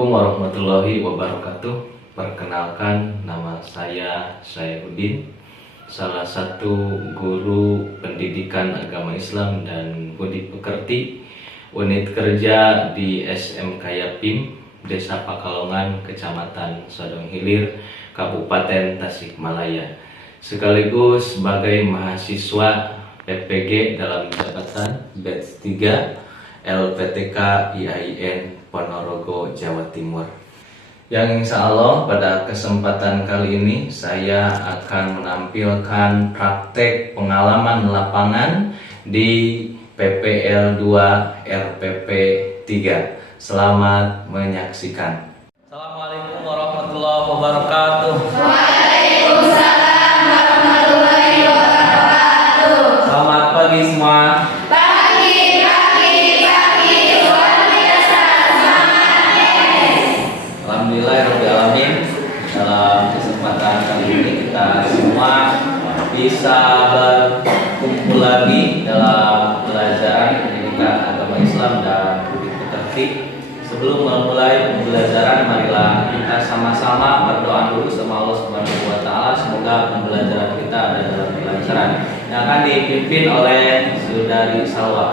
Assalamualaikum warahmatullahi wabarakatuh. Perkenalkan, nama saya Syaihuddin, salah satu guru pendidikan agama Islam dan budi pekerti unit kerja di SMK Yapim, Desa Pakalongan, Kecamatan Sodong Hilir, Kabupaten Tasikmalaya, sekaligus sebagai mahasiswa PPG dalam jabatan batch 3 LPTK IAIN Ponorogo, Jawa Timur. Yang insya Allah pada kesempatan kali ini saya akan menampilkan praktek pengalaman lapangan di PPL 2 RPP 3. Selamat menyaksikan. Assalamualaikum warahmatullahi wabarakatuh. Waalaikumsalam warahmatullahi wabarakatuh. Selamat pagi semua. Alhamdulillahirrahmanirrahim. Dalam kesempatan kali ini kita semua bisa berkumpul lagi dalam pelajaran pendidikan agama Islam dan budi pekerti. Sebelum memulai pembelajaran, marilah kita sama-sama berdoa dulu sama Allah Subhanahu wa taala. Semoga pembelajaran kita ada dalam kelancaran. Yang akan dipimpin oleh Saudari Salwa.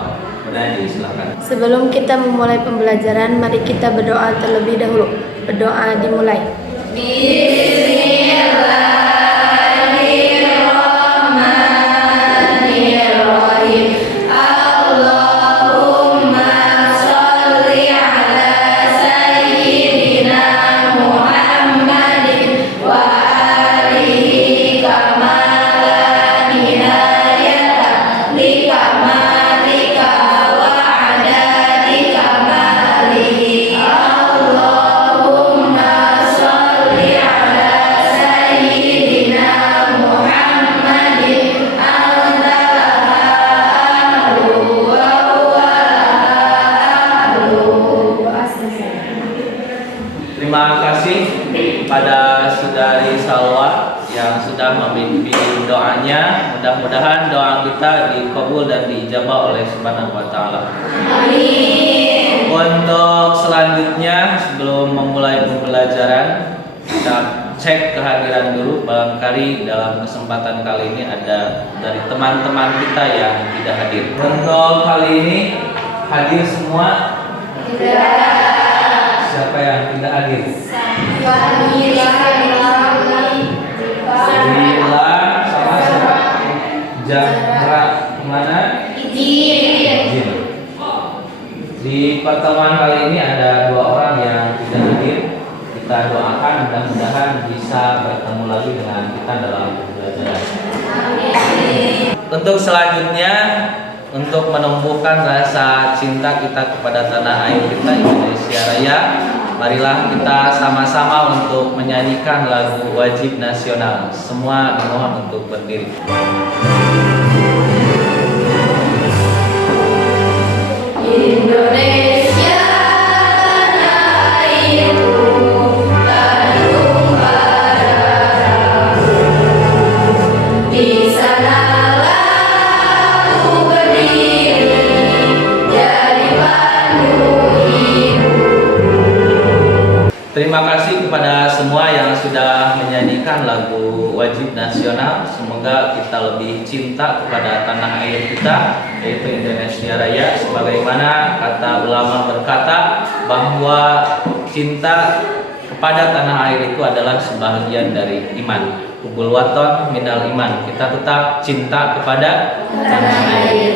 Silakan. Sebelum kita memulai pembelajaran, mari kita berdoa terlebih dahulu. Berdoa dimulai. Bismillahirrahmanirrahim. Allahumma sholli ala sayyidina Muhammadin wa alihi kama la nihayata li kamalika wa adadi kamalihi. Allahumma sholli ala sayyidina Muhammadin anta ahlu wa huwa ahlu. Terima kasih pada Saudari Salwa yang sudah memimpin doanya. Mudah-mudahan doa kita dikabul dan diijabah oleh Subhanahu wa taala. Amin. Untuk selanjutnya, sebelum memulai pembelajaran, kita cek kehadiran dulu. Barangkali dalam kesempatan kali ini ada dari teman-teman kita yang tidak hadir. Untuk kali ini hadir semua. Siapa yang tidak hadir? Bila sama siapa? Jahra mana? Izin. Di pertemuan kali ini ada 2 orang yang tidak hadir. Kita doakan mudah-mudahan bisa bertemu lagi dengan kita dalam pembelajaran. Untuk selanjutnya, untuk menumbuhkan rasa cinta kita kepada tanah air kita Indonesia Raya, marilah kita sama-sama untuk menyanyikan lagu wajib nasional. Semua dimohon untuk berdiri. Indonesia tanah airku, Bandung Barat. Di sanalah ku berdiri, jadi pandu ibu. Terima kasih kepada semua yang sudah menyanyikan lagu wajib nasional. Semoga kita lebih cinta kepada tanah air kita, yaitu Indonesia Raya. Sebagaimana kata ulama berkata bahwa cinta kepada tanah air itu adalah sebagian dari iman. Hubul waton minal iman. Kita tetap cinta kepada tanah air.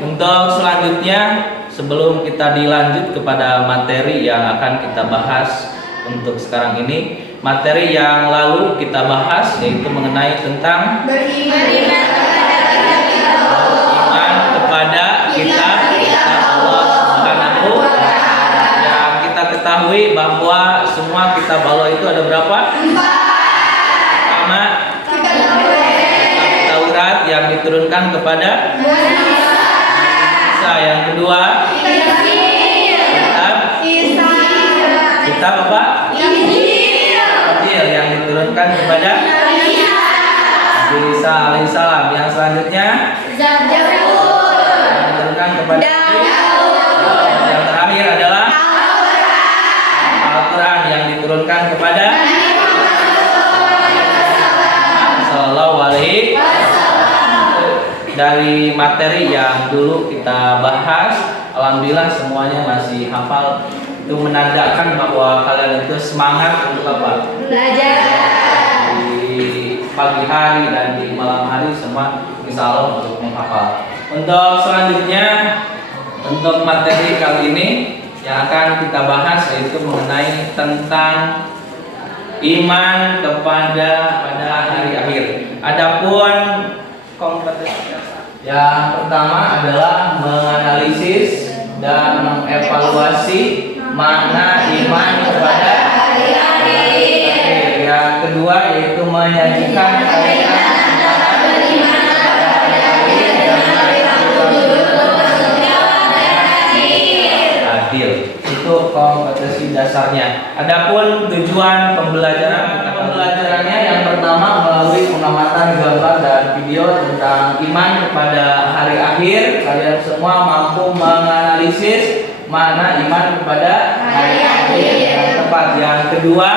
Untuk selanjutnya, sebelum kita dilanjut kepada materi yang akan kita bahas untuk sekarang ini, materi yang lalu kita bahas yaitu mengenai tentang beriman kepada kitab Allah Subhanahu wa taala. Yang kita ketahui bahwa semua kitab Allah itu ada berapa? 4. Pertama, kitab Taurat yang diturunkan kepada Musa. Yang kedua, kitab apa? Injil yang diturunkan kepada Isa alaihissalam. Yang selanjutnya Zabur yang diturunkan kepada Daud. Yang terakhir adalah dari materi yang dulu kita bahas. Alhamdulillah semuanya masih hafal. Itu menandakan bahwa kalian itu semangat untuk apa? Belajar. Di pagi hari dan di malam hari semua insya Allah untuk menghafal. Untuk selanjutnya, untuk materi kali ini yang akan kita bahas yaitu mengenai tentang iman kepada hari akhir. Adapun kompetensi yang pertama adalah menganalisis dan mengevaluasi makna iman kepada hari akhir. Yang kedua yaitu menyajikan adil. Itu kompetensi dasarnya. Adapun tujuan pembelajarannya yang pertama melalui pengamatan gambar dan video tentang iman kepada hari akhir. Kalian semua mampu menganalisis makna iman kepada hari akhir yang tepat. Yang kedua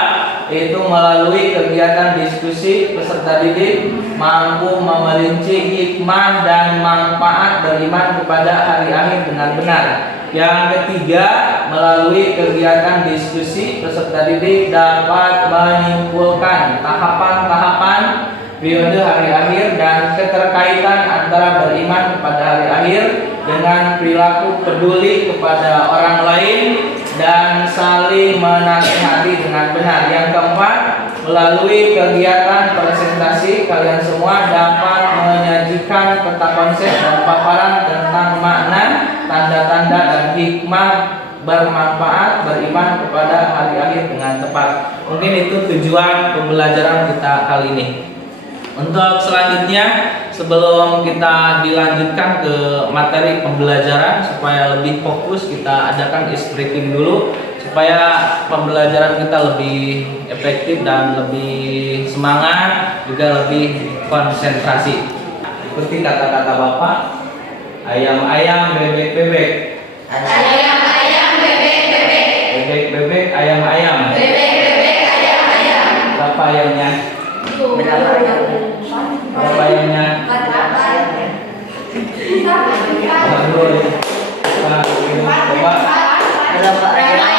yaitu melalui kegiatan diskusi peserta didik mampu memerinci hikmah dan manfaat beriman kepada hari akhir dengan benar. Yang ketiga, melalui kegiatan diskusi peserta didik dapat menyimpulkan tahapan-tahapan periode hari akhir dan keterkaitan antara beriman kepada hari akhir dengan perilaku peduli kepada orang lain dan saling menasihati dengan benar. Yang keempat, melalui kegiatan presentasi kalian semua dapat menyajikan peta konsep dan paparan tentang makna, tanda-tanda dan hikmah bermanfaat beriman kepada hari akhir dengan tepat. Mungkin itu tujuan pembelajaran kita kali ini. Untuk selanjutnya, sebelum kita dilanjutkan ke materi pembelajaran supaya lebih fokus, kita adakan is breaking dulu supaya pembelajaran kita lebih efektif dan lebih semangat, juga lebih konsentrasi. Ikuti kata-kata Bapak. Ayam-ayam, bebek-bebek. Ayam-ayam, bebek-bebek. Bebek-bebek, ayam-ayam. Bebek-bebek, ayam-ayam. Berapa ayamnya? Berapa ayam? Berapa ayamnya? Berapa ayamnya? Coba. Berapa ayamnya?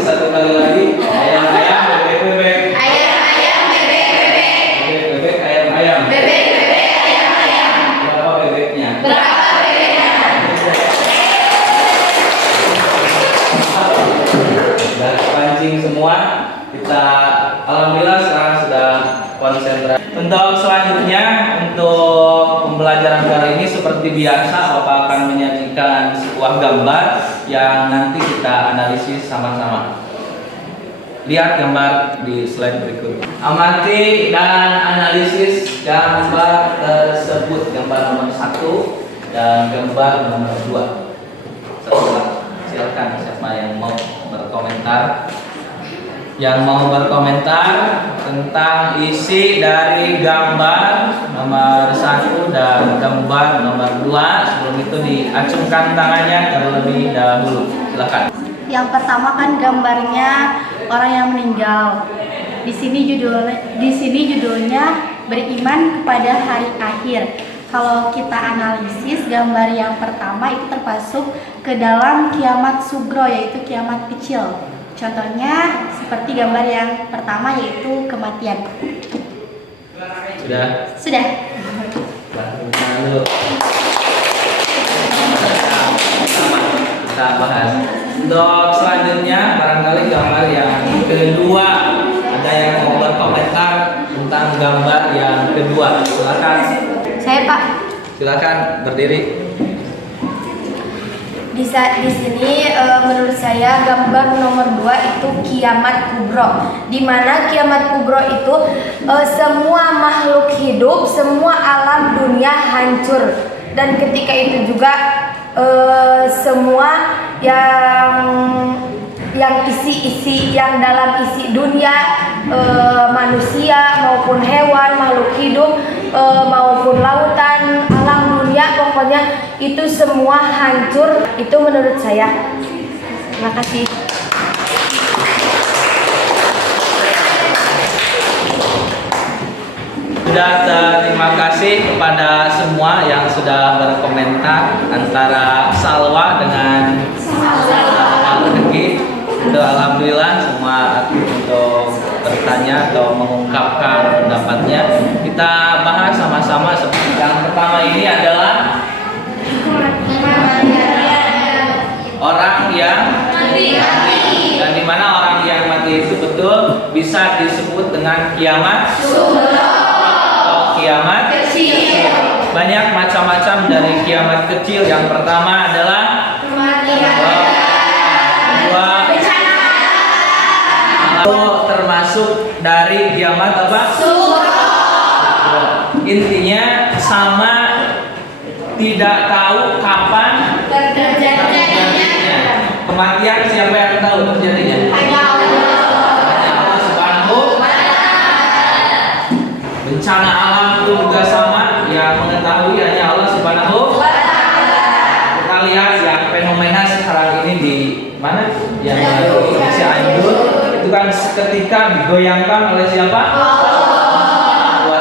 Satu kali lagi. Ayam-ayam, bebek-bebek. Ayam-ayam, bebek-bebek. Bebek-bebek, ayam-ayam. Bebek-bebek, ayam-ayam. Berapa bebeknya? Berapa bebeknya? Sudah pancing semua. Kita alhamdulillah sekarang sudah konsentrasi. Untuk selanjutnya, untuk pembelajaran kali ini seperti biasa Bapak akan menyajikan sebuah gambar yang nanti kita analisis sama-sama. Lihat gambar di slide berikut. Amati dan analisis gambar tersebut, gambar nomor 1 dan gambar nomor 2. Silakan siapa yang mau berkomentar. Yang mau berkomentar tentang isi dari gambar nomor 1 dan gambar nomor 2. Sebelum itu diacungkan tangannya terlebih dahulu. Silakan. Yang pertama kan gambarnya orang yang meninggal. Di sini judulnya beriman kepada hari akhir. Kalau kita analisis gambar yang pertama itu termasuk ke dalam kiamat sugro, yaitu kiamat kecil. Contohnya seperti gambar yang pertama yaitu kematian. Sudah. Sudah. Lalu kita bahas. Untuk selanjutnya barangkali gambar yang kedua, ada yang mau berkomentar tentang gambar yang kedua. Silakan. Saya Pak. Silakan berdiri. Di sini menurut saya gambar nomor 2 itu kiamat kubro, di mana kiamat kubro itu semua makhluk hidup, semua alam dunia hancur, dan ketika itu juga semua yang isi yang dalam isi dunia, manusia maupun hewan makhluk hidup maupun lautan, alam dunia, pokoknya itu semua hancur. Itu menurut saya. Terima kasih. Sudah, terima kasih kepada semua yang sudah berkomentar antara Salwa dengan Regi. Itu alhamdulillah semua aktif untuk bertanya atau mengungkapkan pendapatnya. Kita bahas sama-sama. Yang pertama ini adalah orang yang mati. Dan di mana orang yang mati itu betul bisa disebut dengan kiamat atau kiamat kecil. Banyak macam-macam dari kiamat kecil. Yang pertama adalah itu termasuk dari kiamat apa? Intinya sama, tidak tahu kapan terjadinya. Kematian siapa yang tahu terjadinya? Hanya Allah Subhanahu wa Ta'ala. Bencana alam itu juga sama, yang mengetahui hanya Allah Subhanahu wa Ta'ala. Kita lihat yang fenomena sekarang ini di mana? Yang di Indonesia itu kan seketika digoyangkan oleh siapa? Allah.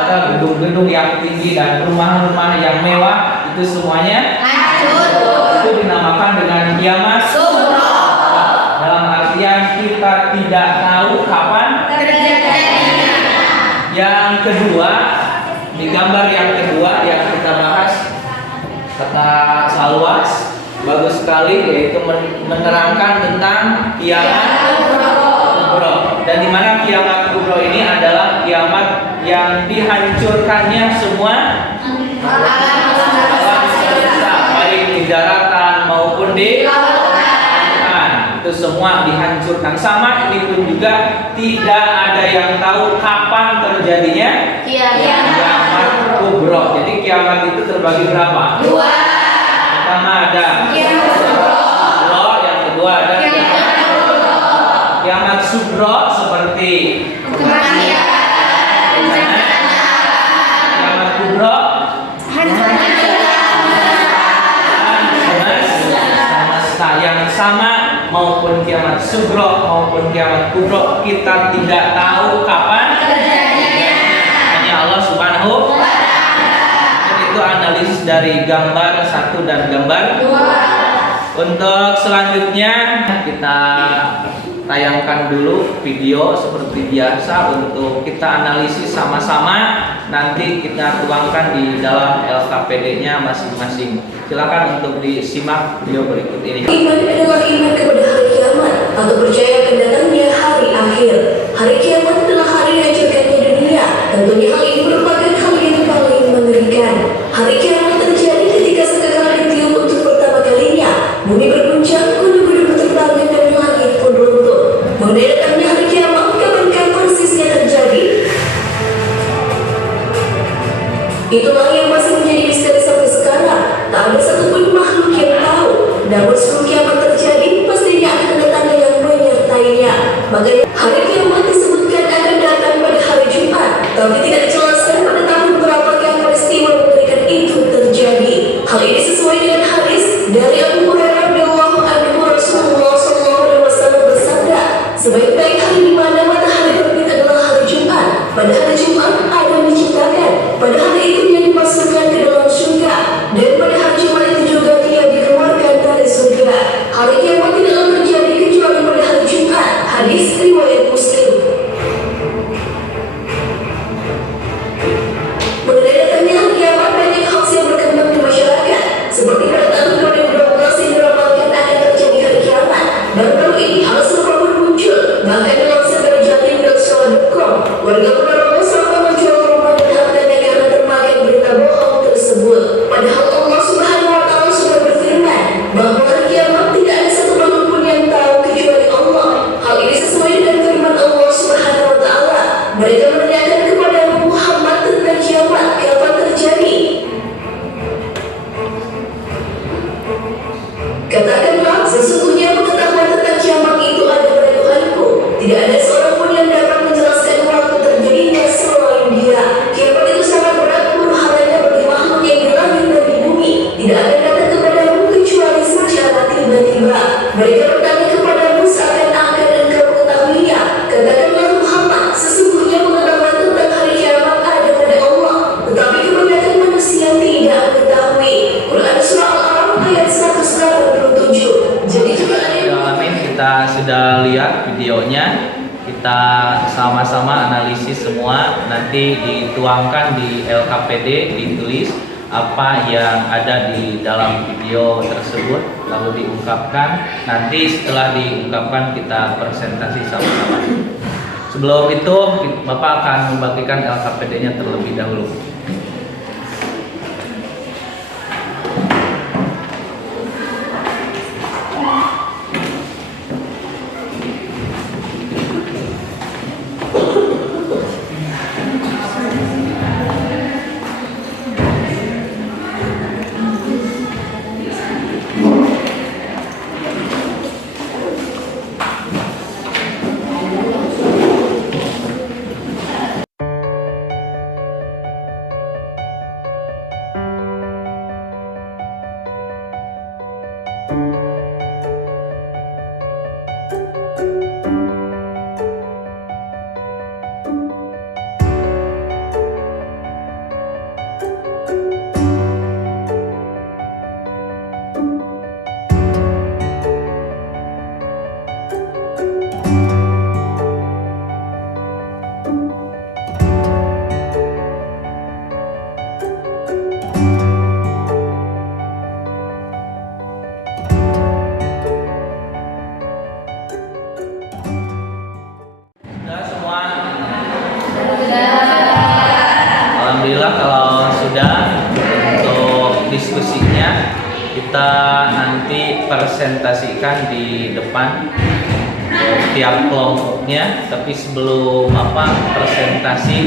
Gedung-gedung yang tinggi dan rumah-rumah yang mewah itu semuanya hancur. Itu dinamakan dengan kiamat sughra. Dalam artian kita tidak tahu kapan terjadinya. Yang kedua, di gambar yang kedua yang kita bahas, kata Salwa bagus sekali, yaitu menerangkan tentang kiamat kubro. Dan di mana kiamat kubro ini adalah kiamat yang dihancurkannya semua alam semesta, baik di daratan maupun di lautan. Itu semua dihancurkan. Sama ini pun juga tidak ada yang tahu kapan terjadinya kiamat kubro. Jadi kiamat itu terbagi berapa? Dua. Pertama ada kiamat kubro, yang kedua ada kiamat sugro seperti kematian, kiamat kubro semesta yang sama, maupun kiamat sugro maupun kiamat kubro kita tidak tahu kapan terjadinya, hanya Allah Subhanahu wa Ta'ala. Itu analisis dari gambar 1 dan gambar 2. Untuk selanjutnya kita tayangkan dulu video seperti biasa untuk kita analisis sama-sama. Nanti kita tuangkan di dalam LKPD-nya masing-masing. Silakan untuk disimak video berikut ini. Iman adalah iman kepada hari kiamat atau percaya akan datangnya hari akhir. Hari kiamat adalah hari dihancurkannya dunia. Tentunya hal ini merupakan hal yang paling mengerikan. Hari kiamat terjadi ketika sangkakala ditiup untuk pertama kalinya. Bumi berguncang, gunung-gunung berterbangan dan langit pun runtuh. Mengenai datangnya hari kiamat, kapankah persisnya terjadi? Itulah yang masih menjadi misteri sampai sekarang. Tak ada satupun makhluk yang tahu. Namun sebelum kiamat terjadi, pastinya akan datangnya yang menyertainya. Makanya hari kiamat disebutkan akan datang pada hari Jumat, tapi tidak dijelaskan pada tahun berapakah peristiwa mengerikan itu terjadi. Hal ini sesuai dengan hadis dari Abu Hurairah radhiyallahu anhu, Rasulullah SAW bersabda, sebaik-baik hari di mana matahari terbit adalah hari Jumat. Pada hari Jumat Adam diciptakan. Pada hari itu dia dimasukkan ke dalam surga, dan pada hari Jumat itu juga dia dikeluarkan dari surga. Hari kiamat tidaklah terjadi kecuali pada hari Jumat. Hadis riwayat Muslim. Mengenai datangnya hari kiamat, banyak hoax yang berkembang di masyarakat. Seperti pada tahun 2012 yang diramalkan akan terjadi hari kiamat. Baru-baru ini hal serupa pun muncul. Bahkan dilansir dari jatim.com, warga Ponorogo videonya. Kita sama-sama analisis semua, nanti dituangkan di LKPD, ditulis apa yang ada di dalam video tersebut, lalu diungkapkan. Nanti setelah diungkapkan kita presentasi sama-sama. Sebelum itu Bapak akan membagikan LKPD-nya terlebih dahulu. Sudah semua? Alhamdulillah kalau sudah. Untuk diskusinya kita nanti presentasikan di depan tiap kelompoknya. Tapi sebelum presentasi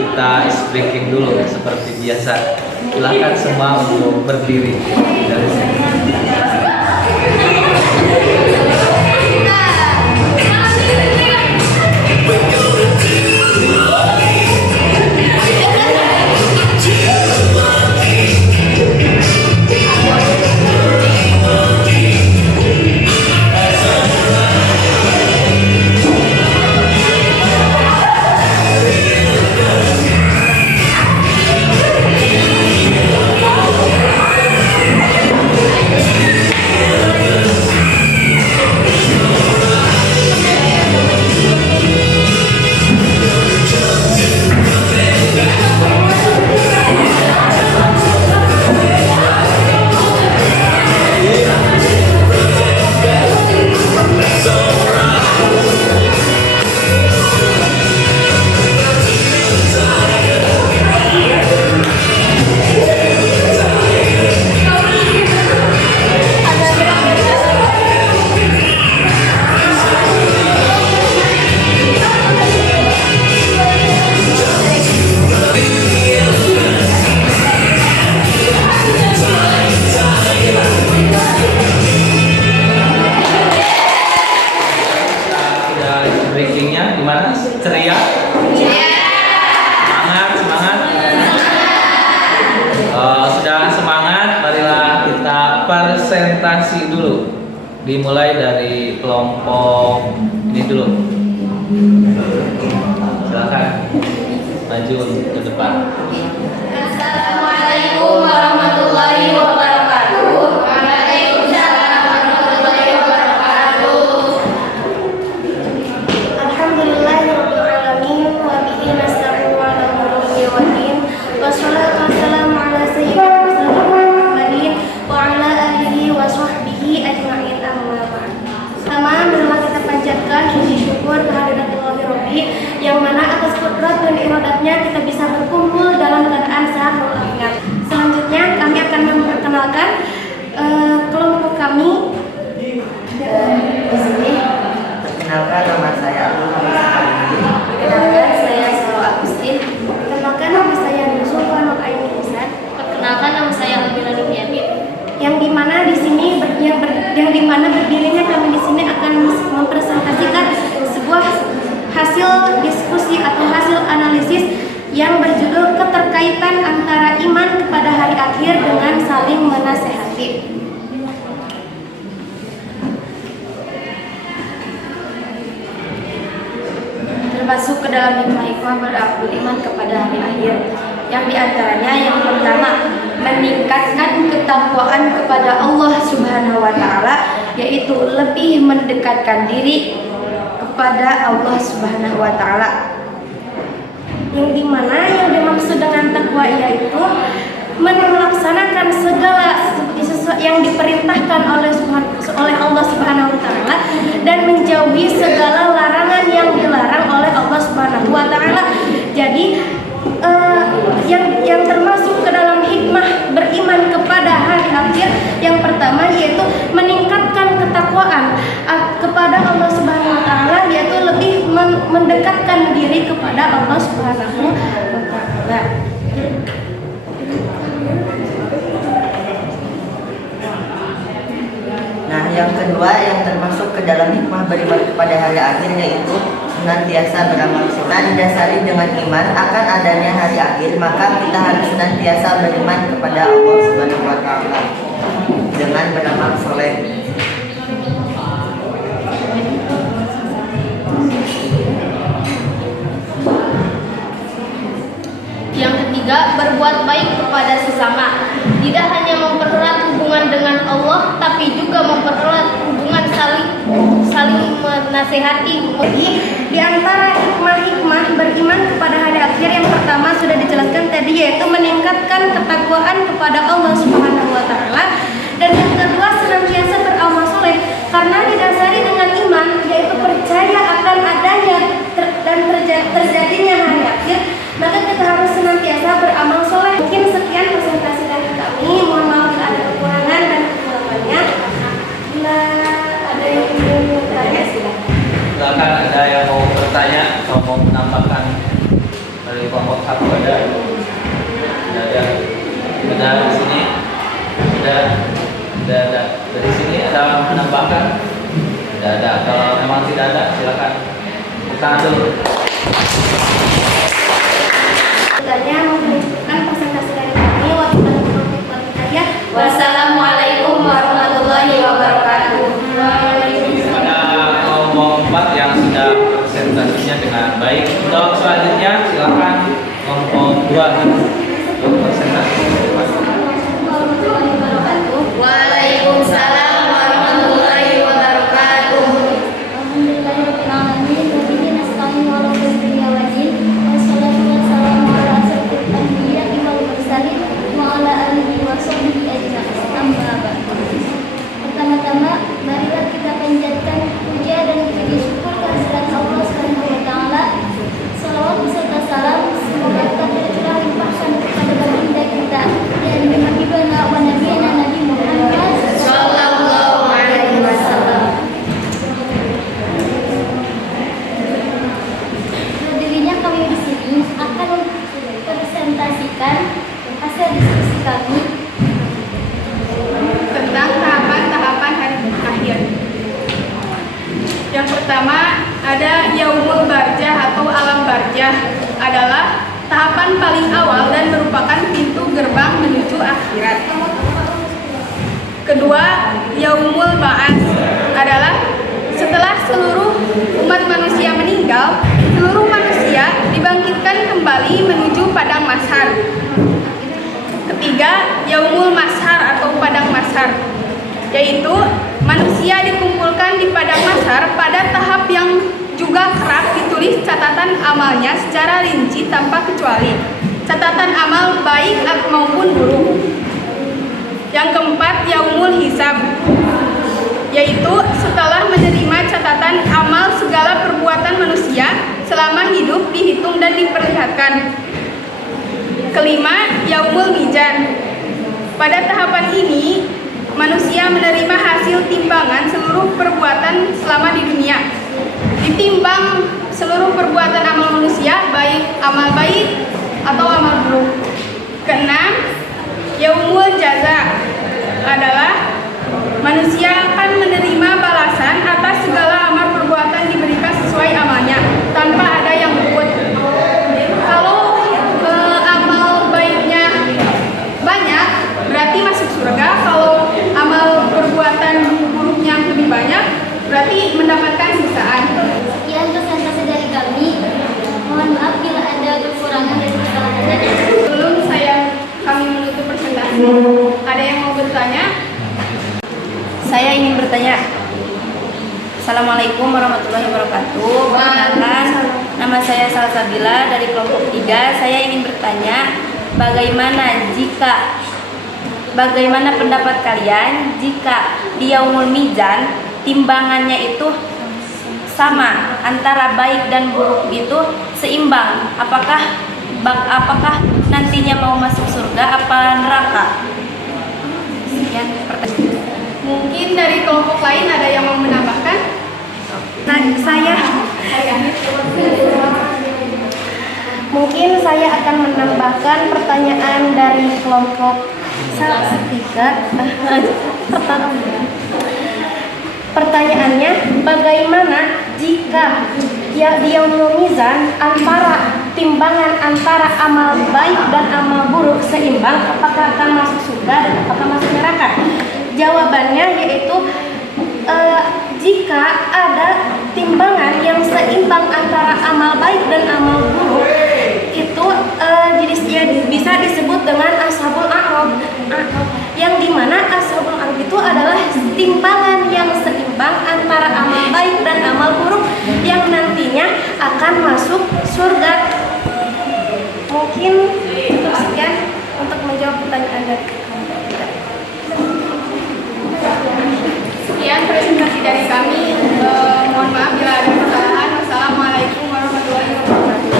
kita speaking dulu seperti biasa. Silakan semua untuk berdiri dari sini. Breakingnya gimana? Ceria? Semangat. Sudah semangat, marilah kita presentasi dulu. Dimulai dari kelompok ini dulu. Silakan maju ke depan. Assalamualaikum warahmatullahi wabarakatuh. Waalaikumsalam warahmatullahi wabarakatuh. Alhamdulillahirabbil alamin wa bihi nasta'inu ala umuri waddin. Wassalatu wassalamu ala sayyidina Muhammadin wa ala alihi wa sahbihi ajma'in, amma ba'd. Pertama, marilah kita panjatkan puji syukur kehadirat Allahi Rabbi, yang mana atas kudrat dan iradatnya kita bisa berkumpul dalam keadaan sehat walafiat. Selanjutnya kami akan memperkenalkan kelompok kami. Di sini Perkenalkan, nama saya Abdul Hamid. perkenalkan, saya Sarah Agustin. Perkenalkan, nama saya Yusuf Nur Aini Ihsan. Perkenalkan, nama saya Amira Liviati. Yang dimana di sini yang dimana berdirinya kami di sini akan mempresentasikan sebuah hasil diskusi atau hasil analisis yang berjudul keterkaitan antara iman kepada hari akhir dengan saling menasehati. Termasuk ke dalam hikmah-hikmah beriman kepada hari akhir, yang diantaranya yang pertama, meningkatkan ketakwaan kepada Allah Subhanahu wa Ta'ala, yaitu lebih mendekatkan diri kepada Allah Subhanahu wa taala. Yang dimana yang dimaksud dengan takwa yaitu melaksanakan segala sesuatu yang diperintahkan oleh Allah Subhanahu wa taala dan menjauhi segala larangan yang dilarang oleh Allah Subhanahu wa taala. Jadi yang termasuk ke dalam hikmah beriman kepada hari akhir yang pertama yaitu meningkatkan ketakwaan kepada Allah Subhanahu wa taala, yaitu lebih mendekatkan diri kepada Allah Subhanahu wa taala. Nah, yang kedua yang termasuk ke dalam hikmah beriman kepada hari akhir yaitu senantiasa beramal soleh. Didasari dengan iman akan adanya hari akhir, maka kita harus senantiasa beriman kepada Allah Subhanahu wa taala dengan beramal soleh. Yang ketiga, berbuat baik kepada sesama. Tidak hanya mempererat hubungan dengan Allah, tapi juga mempererat hubungan saling menasehati. Di antara hikmah-hikmah beriman kepada hari akhir yang pertama sudah dijelaskan tadi, yaitu meningkatkan ketakwaan kepada Allah Subhanahu wa taala, dan yang kedua senantiasa beramal soleh karena didasari dengan iman, yaitu percaya akan adanya dan terjadinya hari akhir, maka kita harus senantiasa beramal soleh. Mungkin sekian presentasi dari kami. Mohon maaf bila ada kekurangan dan kekurangannya. Bila ada yang ingin bertanya, Silakan, ada yang mau bertanya atau mau menambahkan dari kelompok satu ada? Ada di sini? Ada dari sini ada menambahkan? Tidak ada. Kalau memang tidak ada, silakan kita dulu. Bertanya mau melanjutkan presentasi dari kami. Wassalamualaikum warahmatullahi wabarakatuh. Pada kelompok 4 yang sudah presentasinya dengan baik. Untuk selanjutnya silakan kelompok 2 untuk presentasi. Waalaikumsalam warahmatullahi wabarakatuh. Pertama-tama, marilah kita panjatkan puja dan puji syukur kehadirat Allah Subhanahu wa taala. Salawat beserta salam semoga tetap tercurah limpahkan kepada baginda kita dan habibana wa nabiyana Nabi Muhammad Sallallahu alaihi wasallam. Berdirinya kami di sini akan mempresentasikan hasil diskusi kami tentang tahapan-tahapan hari akhir. Yang pertama ada Yaumul Barjah atau Alam Barjah, adalah tahapan paling awal dan merupakan pintu gerbang menuju akhirat. Kedua, Yaumul Ba'ats adalah setelah seluruh umat manusia meninggal, seluruh manusia dibangkitkan kembali menuju padang mahsyar. Ketiga, Yaumul Mahsyar atau padang mahsyar, yaitu manusia dikumpulkan di padang mahsyar pada tahap yang juga kerap ditulis catatan amalnya secara rinci tanpa kecuali, catatan amal baik maupun buruk. Yang keempat, Yaumul Hisab, yaitu setelah menerima catatan amal segala perbuatan manusia selama hidup dihitung dan diperlihatkan. Kelima, Yaumul Mizan. Pada tahapan ini, manusia menerima hasil timbangan seluruh perbuatan selama di dunia. Ditimbang seluruh perbuatan amal manusia, baik amal baik atau amal buruk. Keenam, Yaumul Jaza adalah manusia akan menerima balasan atas segala amal perbuatan diberikan sesuai amalnya, tanpa ada yang luput. Kalau amal baiknya banyak, berarti masuk surga. Kalau amal perbuatan buruknya lebih banyak, berarti mendapatkan siksaan. Sekian presentasi dari kami. Mohon maaf bila ada kekurangan dan kesalahan. Sebelum kami menutup presentasi, ada yang mau bertanya? Saya ingin Perkenalkan, nama saya Salsabila dari kelompok 3. Saya ingin bertanya, bagaimana pendapat kalian jika di Yaumul Mizan timbangannya itu sama, antara baik dan buruk itu seimbang? Apakah nantinya mau masuk surga apa neraka? Sekian pertanyaan. Mungkin dari kelompok lain ada yang mau menambahkan? Mungkin saya akan menambahkan pertanyaan dari kelompok 3. Pertanyaannya, bagaimana jika di Yaumul Mizan timbangan antara amal baik dan amal buruk seimbang, apakah akan masuk surga dan apakah masuk neraka? Jawabannya yaitu jika ada timbangan yang seimbang antara amal baik dan amal buruk, itu bisa disebut dengan ashabul a'raf, yang dimana ashabul a'raf itu adalah timbangan yang seimbang antara amal baik dan amal buruk yang nantinya akan masuk surga. Mungkin cukup sekian untuk menjawab pertanyaan dari kamu. Sekian presentasi dari kami. Mohon maaf bila ada kesalahan. Wassalamualaikum warahmatullahi wabarakatuh.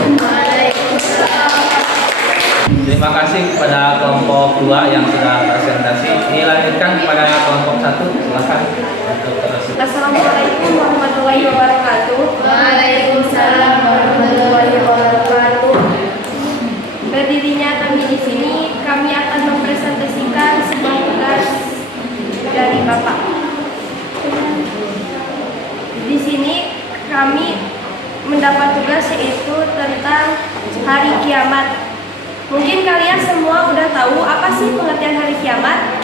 Terima kasih kepada kelompok 2 yang sudah presentasi. Dilanjutkan kepada kelompok 1. Silakan untuk terus. Assalamualaikum warahmatullahi wabarakatuh. Waalaikumsalam warahmatullahi wabarakatuh. Berdirinya kami di sini, kami akan mempresentasikan sebuah tugas dari Bapak. Di sini kami mendapat tugas yaitu tentang hari kiamat. Mungkin kalian semua udah tahu apa sih pengertian hari kiamat?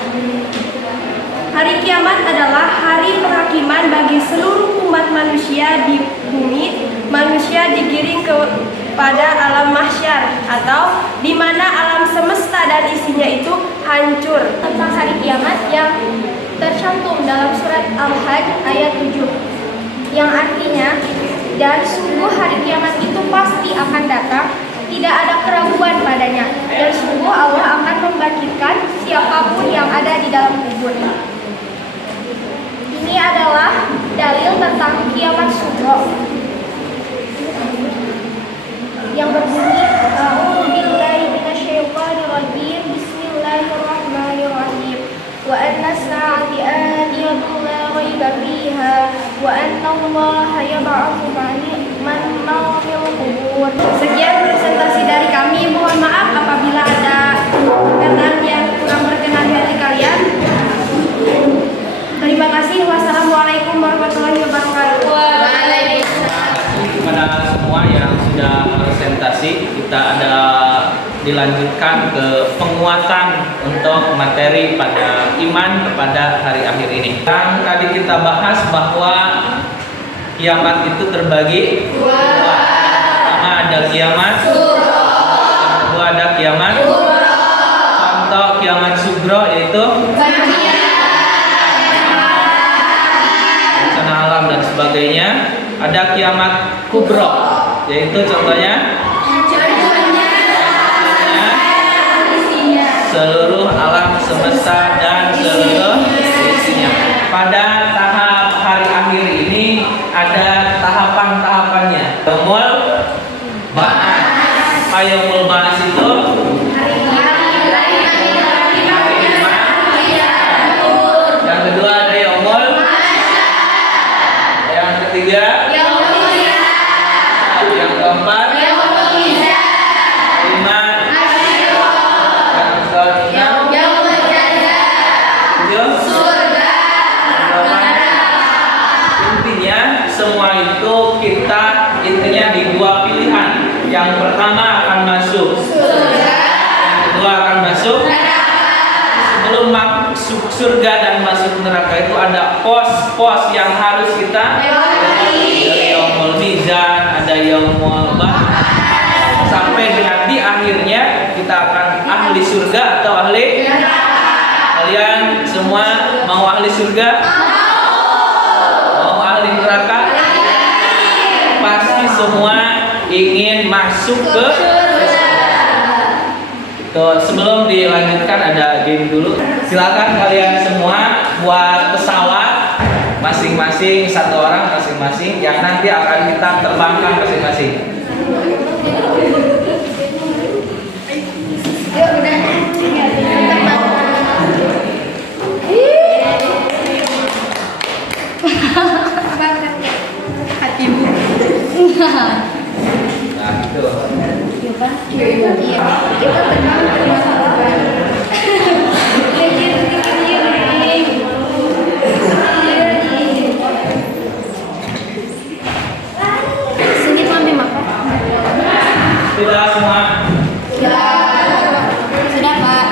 Hari kiamat adalah hari penghakiman bagi seluruh umat manusia di bumi. Manusia digiring kepada alam mahsyar, atau di mana alam semesta dan isinya itu hancur. Tentang hari kiamat yang tercantum dalam surat Al-Hajj ayat 7, yang artinya, dan sungguh hari kiamat itu pasti akan datang, tidak ada keraguan padanya, dan sungguh Allah akan membangkitkan siapapun yang ada di dalam kubur. Ini adalah dalil tentang kiamat sughra yang berbunyi, A'udzubillahi minasyaitonir rajim, Bismillahirrahmanirrahim, wa anna as-sa'ata atiyatun la raiba fiha wa anna Allaha yab'atsu man fil qubur. Sekian presentasi dari kami. Mohon maaf apabila ada perkataan yang kurang berkenan di hati kalian. Terima kasih. Wassalamualaikum warahmatullahi wabarakatuh. Kepada semua yang sudah presentasi, kita ada dilanjutkan ke penguatan untuk materi pada iman kepada hari akhir ini. Yang tadi kita bahas bahwa kiamat itu terbagi dua. Pertama ada kiamat sugro, yang kedua ada kiamat kubro. Contoh kiamat sugro yaitu bencana alam dan sebagainya. Ada kiamat kubro, yaitu contohnya seluruh alam semesta dan seluruh isinya. Pada tahap hari akhir ini ada tahapan-tahapannya. Yaumul Ba'ats. Yaumul Ba'ats itu yang kedua ada Yaumul, yang ketiga yang keempat semua itu kita intinya di dua pilihan. Yang pertama akan masuk surga, yang kedua akan masuk neraka. Sebelum masuk surga dan masuk neraka itu ada pos-pos yang harus kita lewati. Ada Yaumul Mizan, ada Yaumul Ba'ats, sampai dengan di akhirnya kita akan ahli surga atau ahli neraka. Kalian semua mau ahli surga? Mau ahli neraka? semua ingin masuk ke Tuh, sebelum dilanjutkan ada game dulu. Silakan kalian semua buat pesawat masing-masing, satu orang masing-masing yang nanti akan kita terbangkan masing-masing. Nah, itu. Sengit mami makan. Sudah semua. Sudah Pak.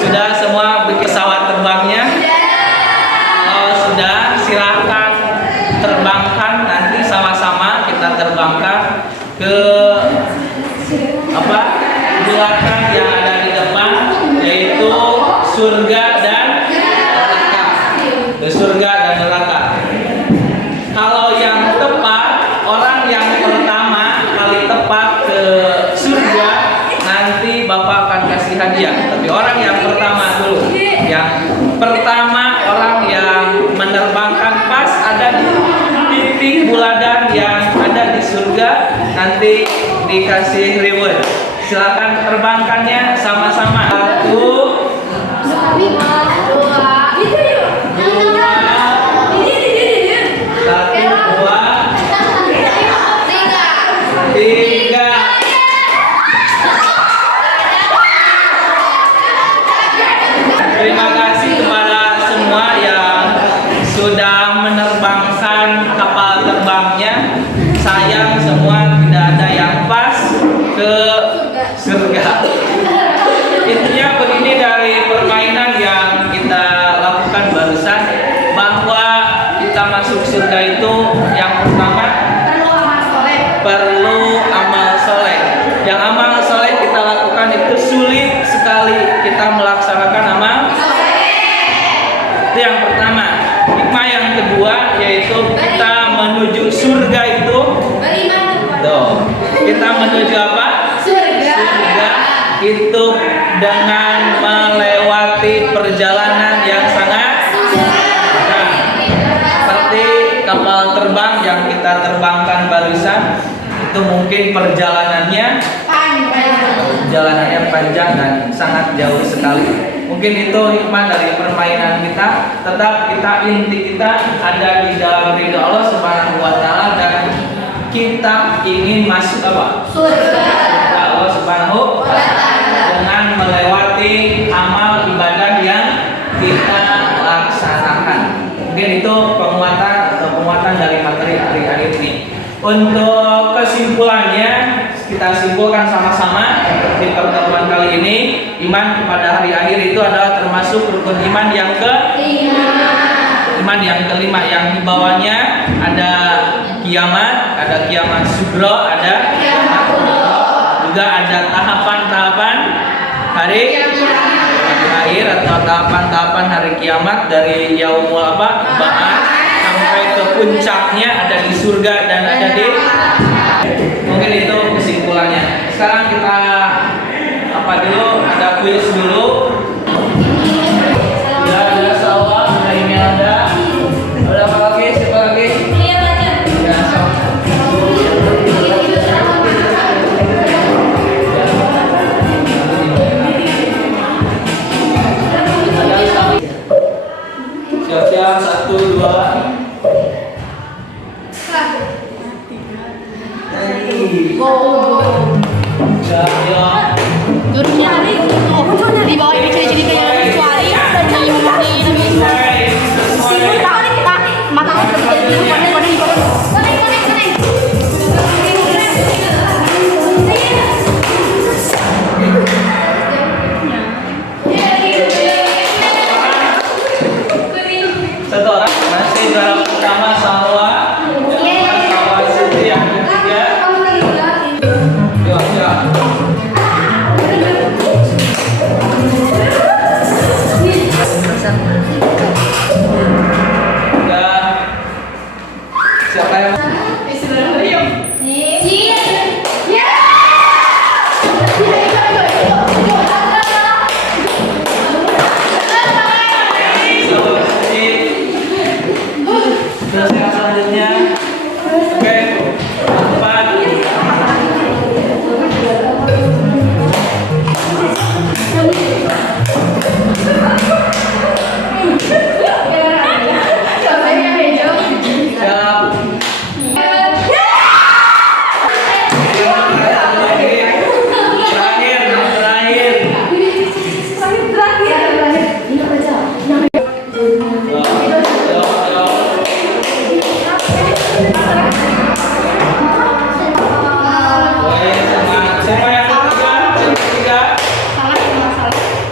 Sudah semua pesawat terbangnya? Kalau sudah, silahkan terbangkan, nanti sama-sama kita terbangkan ke bulatan yang ada di depan, yaitu surga dan neraka. Ke surga dan neraka. Kalau yang tepat, orang yang pertama kali tepat ke surga, nanti Bapak akan kasih hadiah. Tapi orang yang pertama dulu, yang pertama orang yang menerbangkan pas ada di titik buladan yang ada di surga, nanti dikasih reward. Silakan terbangkannya sama-sama. Satu, tiga. Terima kasih kepada semua yang sudah menerbangkan kapal terbangnya. Sayang semua tidak ada yang pas ke surga. Intinya begini dari permainan yang kita lakukan barusan, bahwa kita masuk surga itu yang pertama perlu amal soleh. Yang amal soleh kita lakukan itu sulit sekali kita melaksanakan amal soleh. Itu yang pertama. Hikmah yang kedua yaitu kita menuju surga itu. Tuh, kita menuju apa? Surga itu dengan melewati perjalanan yang sangat susah. Seperti kapal terbang yang kita terbangkan barusan, itu mungkin perjalanannya panjang dan sangat jauh sekali. Mungkin itu hikmah dari permainan kita. Tetap inti kita ada di dalam ridha Allah Subhanahu wa taala dan kita ingin masuk apa? Surga Allah Subhanahu wa taala dengan melewati amal ibadah yang kita laksanakan. Mungkin itu penguatan dari materi hari ini. Untuk kesimpulannya, kita simpulkan sama-sama di pertemuan kali ini, iman kepada hari akhir itu adalah termasuk rukun iman yang kelima, yang di bawahnya ada kiamat sugro, ada kiamat kubro, juga ada tahapan-tahapan hari akhir atau tahapan-tahapan hari kiamat dari yaumul ba'ats sampai ke puncaknya ada di surga dan ada di. Mungkin itu kesimpulannya. Sekarang kita dulu, ada kuis dulu. Ya, sawah, ini ada. Ada apa lagi? Siapa lagi? Ya, siap-siap, 1, 2. Jurusnya di bawah ini ciri-ciri kayak kecuali mata Satu orang masih dalam Terus yang selanjutnya, oke, empat. Siap.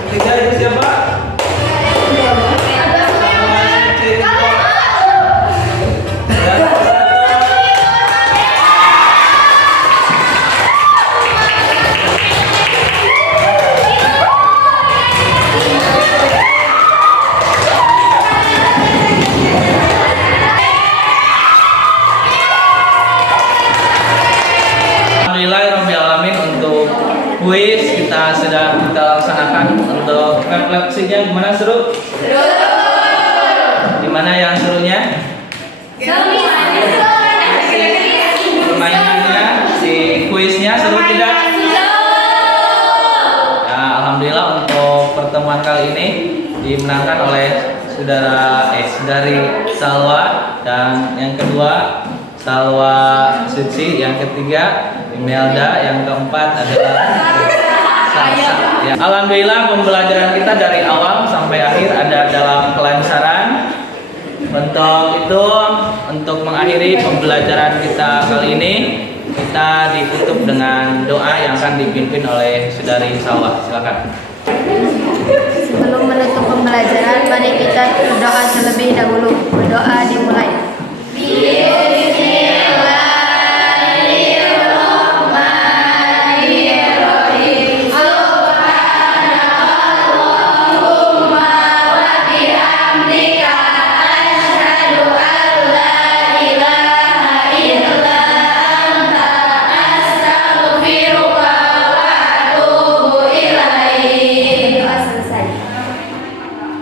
Ketiga itu siapa? Alhamdulillahirrahmanirrahim, untuk kuis kita laksanakan. Untuk refleksinya gimana, seru? Gimana yang serunya? Permainannya, si kuisnya seru tidak? Ya, alhamdulillah untuk pertemuan kali ini dimenangkan oleh saudari Salwa, dan yang kedua Salwa Suci, yang ketiga Imelda, yang keempat adalah Salsa. Ya, alhamdulillah pembelajaran kita dari awal sampai akhir ada dalam kelancaran. Untuk mengakhiri pembelajaran kita kali ini, kita ditutup dengan doa yang akan dipimpin oleh saudari Salwa. Silakan. Sebelum menutup pembelajaran, mari kita berdoa terlebih dahulu. Berdoa dimulai.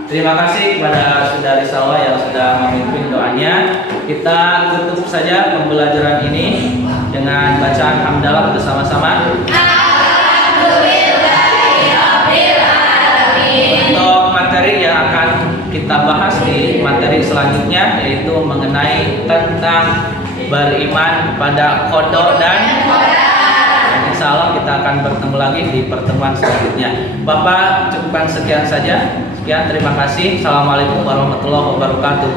Terima kasih kepada saudari Salwa yang sudah memimpin doanya. Kita tutup saja pembelajaran ini dengan bacaan hamdalah bersama-sama. Untuk materi yang akan kita bahas di materi selanjutnya, yaitu mengenai tentang beriman pada qada dan insya Allah kita akan bertemu lagi di pertemuan selanjutnya. Bapak, cukupkan sekian saja. Sekian, terima kasih. Assalamualaikum warahmatullahi wabarakatuh.